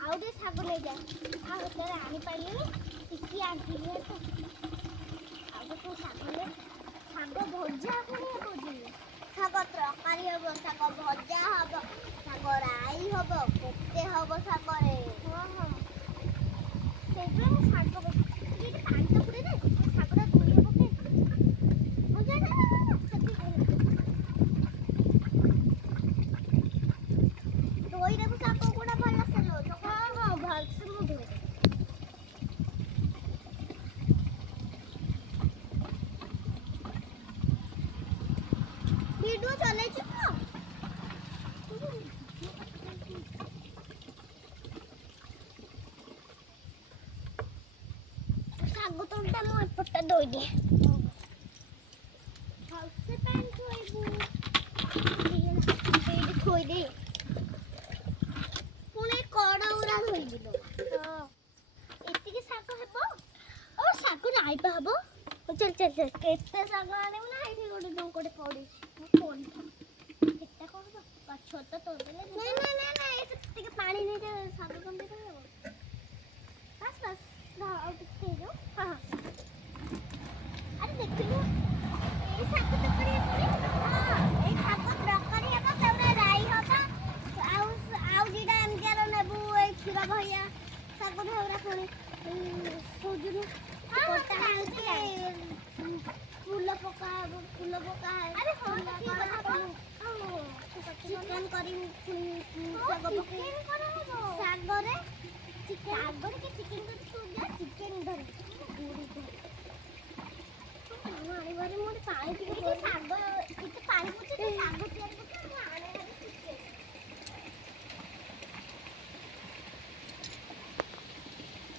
ଆଉ ଟିକେ ଶାଗ ନେଇଯା। ଆଉ ଏତେବେଳେ ଆଣିପାରିଲିନି ଟିକେ ଆଣିଥିଲି ତ। ଆଉ ଟିକେ ଶାଗ ନେ। ଶାଗ ଭଜା ପୁଣି ହଉଛି। ଶାଗ ତରକାରୀ ହବ, ଶାଗ ଭଜା ହବ, ଶାଗ ରାଇ ହବ, କେତେ ହବ ଶାଗରେ। ହଁ ହଁ ସେଇଥିପାଇଁ ମୁଁ ଶାଗ ଟିକେ ପାଣି ତ ପୁରେଇ ଦେ ଶାଗଟା ଧୋଇ ହବ କେମିତି। ହଁ ଯା ଯା ଧୋଇଦେବୁ ଶାଗ ଗୁଡ଼ା ଭଲସେ ଲୋ। ହଁ ହଁ ଭଲସେ ମୁଁ ଧୋଇଦେବି। ଭିଡ଼ିଓ ଚଲେଇଛୁ ତ? ଶାଗ ତୋଳିଟା ମୁଁ ଏପଟଟା ଧୋଇଦିଏ। ଭଲସେ ପାଣି ଥୋଇବୁ। ଏଇଠି ଥୋଇଦେ। ପୁଣି କଡ଼ ଗୁରା ଧୋଇବି ଲୋ। ହଁ ଏତିକି ଶାଗ ହେବ। ଓ ଶାଗ ରାଇତା ହବ। ଚାଲ ଚାଲ ଚାଲ କେତେ ଶାଗ ଆଣିବୁ ନା ଏଇଠି ଗୋଟେ ଡଙ୍କଟେ ପଡ଼ିଛି। ଏଟା କଣ ଗଛ ତ ତୋଳିଦେଲେ। ନାଇଁ ନାଇଁ ନାଇଁ ନାଇଁ ଏଇଟା ଟିକେ ପାଣି ନେଇଯା ଶାଗ କେମିତି ଧୋଇହବ। ବାସ୍ ବାସ୍ ଆଉ ଟିକେ ହେଇଯାଉ। ହଁ ହଁ ଆରେ ଦେଖିଲୁ ଏଇ ଶାଗ ତରକାରୀ ହେବନି। ହଁ ଏଇ ଶାଗ ତରକାରୀ ହେବ ତାପରେ ରାଇ ହବ। ଆଉ ଆଉ ଦିଟା ଏମିତିଆର ନେବୁ ଏଇ କ୍ଷୀର ଭଳିଆ ଶାଗ ଧଉରା ପୁଣି ସୁଜୁନି କଟା ହେଇକି ଫୁଲ ପକା ହେବ। ଫୁଲ ପକା ଆରେ ହଁ ଚିକେନ କରିବୁ ଶାଗ ପକେଇ ଶାଗରେ ଶାଗରେ କି ଚିକେନ କରି ତୁ ଯା ଚିକେନ ଧରିବୁ।